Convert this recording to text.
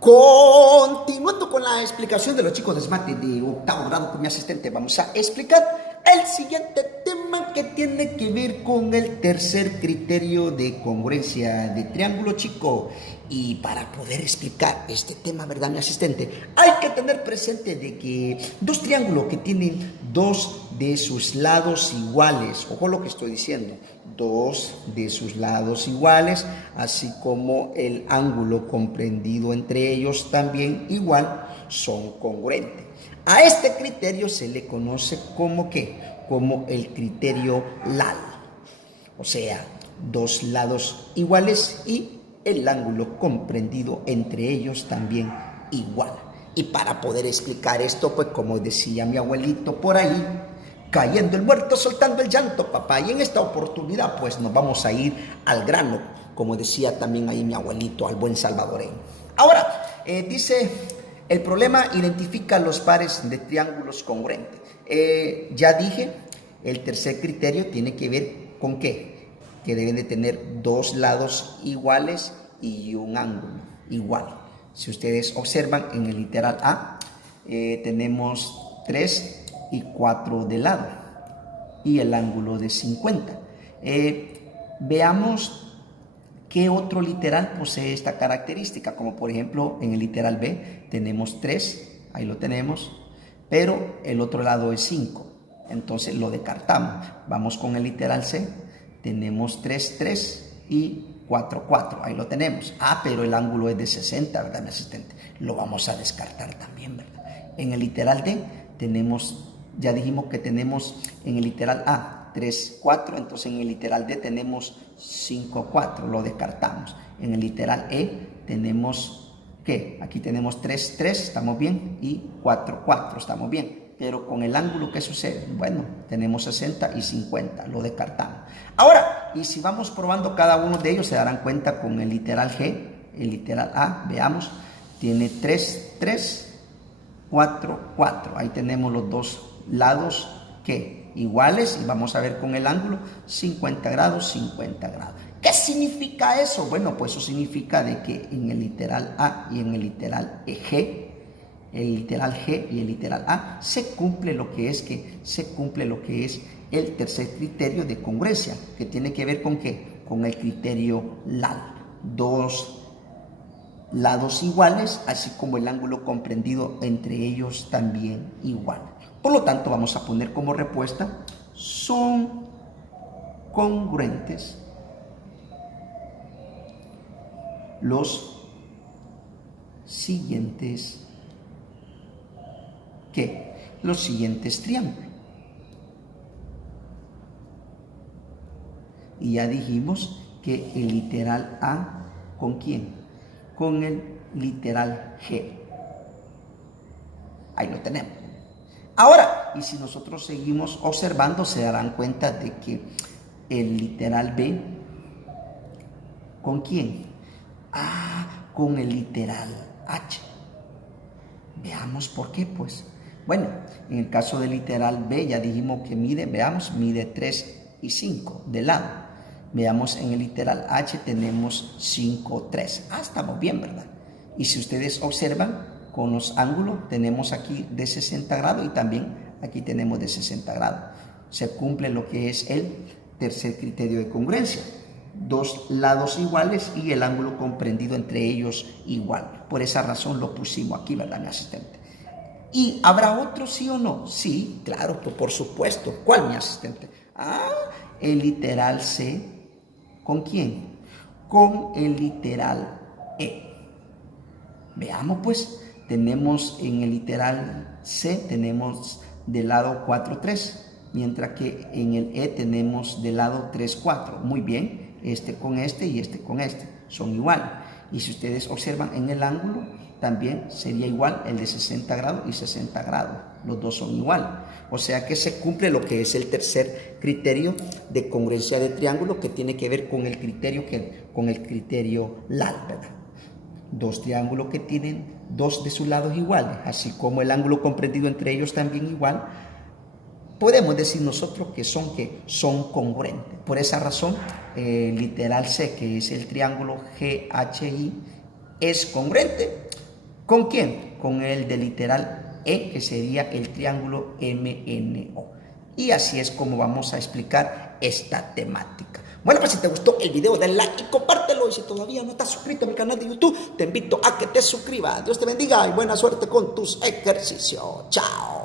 Continuando con la explicación de los chicos de SMAT de octavo grado con mi asistente, vamos a explicar el siguiente tema que tiene que ver con el tercer criterio de congruencia de triángulo, chico. Y para poder explicar este tema, ¿verdad, mi asistente? Hay que tener presente de que dos triángulos que tienen dos de sus lados iguales, ojo lo que estoy diciendo, dos de sus lados iguales, así como el ángulo comprendido entre ellos también igual, son congruentes. A este criterio se le conoce como ¿qué? Como el criterio LAL, o sea, dos lados iguales y el ángulo comprendido entre ellos también igual. Y para poder explicar esto, pues como decía mi abuelito por ahí, cayendo el muerto, soltando el llanto, papá. Y en esta oportunidad, pues nos vamos a ir al grano, como decía también ahí mi abuelito, al buen salvadoreño. Ahora, dice, el problema identifica los pares de triángulos congruentes. Ya dije, el tercer criterio tiene que ver con ¿qué? Que deben de tener dos lados iguales y un ángulo igual. Si ustedes observan en el literal A, tenemos 3 y 4 de lado y el ángulo de 50. Veamos qué otro literal posee esta característica, como por ejemplo en el literal B tenemos 3, ahí lo tenemos, pero el otro lado es 5, entonces lo descartamos. Vamos con el literal C, tenemos 3, 3 y 4, 4, ahí lo tenemos. Pero el ángulo es de 60, ¿verdad, mi asistente? Lo vamos a descartar también, ¿verdad? En el literal D tenemos, ya dijimos que tenemos en el literal A 3, 4, entonces en el literal D tenemos 5, 4, lo descartamos. En el literal E tenemos, ¿qué? Aquí tenemos 3, 3, estamos bien, y 4, 4, estamos bien. Pero con el ángulo, ¿qué sucede? Bueno, tenemos 60 y 50, lo descartamos. Ahora, y si vamos probando cada uno de ellos, se darán cuenta con el literal G, el literal A, veamos, tiene 3, 3, 4, 4. Ahí tenemos los dos lados, ¿qué? Iguales, y vamos a ver con el ángulo, 50 grados, 50 grados. ¿Qué significa eso? Bueno, pues eso significa de que en el literal A y en el literal G, el literal G y el literal A, se cumple lo que es el tercer criterio de congruencia, que tiene que ver con ¿qué? Con el criterio LAL. Dos lados iguales, así como el ángulo comprendido entre ellos también igual. Por lo tanto, vamos a poner como respuesta, son congruentes los siguientes ¿qué? Los siguientes triángulos. Y ya dijimos que el literal A, ¿con quién? Con el literal G. Ahí lo tenemos. Ahora, y si nosotros seguimos observando, se darán cuenta de que el literal B, ¿con quién? Con el literal H. Veamos por qué, pues. Bueno, en el caso del literal B ya dijimos que mide 3 y 5 de lado. Veamos en el literal H tenemos 5, 3. Estamos bien, ¿verdad? Y si ustedes observan con los ángulos, tenemos aquí de 60 grados y también aquí tenemos de 60 grados. Se cumple lo que es el tercer criterio de congruencia. Dos lados iguales y el ángulo comprendido entre ellos igual. Por esa razón lo pusimos aquí, ¿verdad, mi asistente? ¿Y habrá otro, sí o no? Sí, claro, por supuesto. ¿Cuál, mi asistente? El literal C. ¿Con quién? Con el literal E. Veamos, pues, tenemos en el literal C, tenemos del lado 4, 3, mientras que en el E tenemos del lado 3, 4. Muy bien, este con este y este con este, son iguales. Y si ustedes observan en el ángulo, también sería igual el de 60 grados y 60 grados. Los dos son iguales. O sea que se cumple lo que es el tercer criterio de congruencia de triángulo, que tiene que ver con el criterio LAL, ¿verdad? Dos triángulos que tienen dos de sus lados iguales, así como el ángulo comprendido entre ellos también igual, podemos decir nosotros que son congruentes. Por esa razón, literal C, que es el triángulo GHI, es congruente ¿Con quién? Con el del literal E, que sería el triángulo MNO. Y así es como vamos a explicar esta temática. Bueno, pues si te gustó el video, dale like y compártelo. Y si todavía no estás suscrito a mi canal de YouTube, te invito a que te suscribas. Dios te bendiga y buena suerte con tus ejercicios. Chao.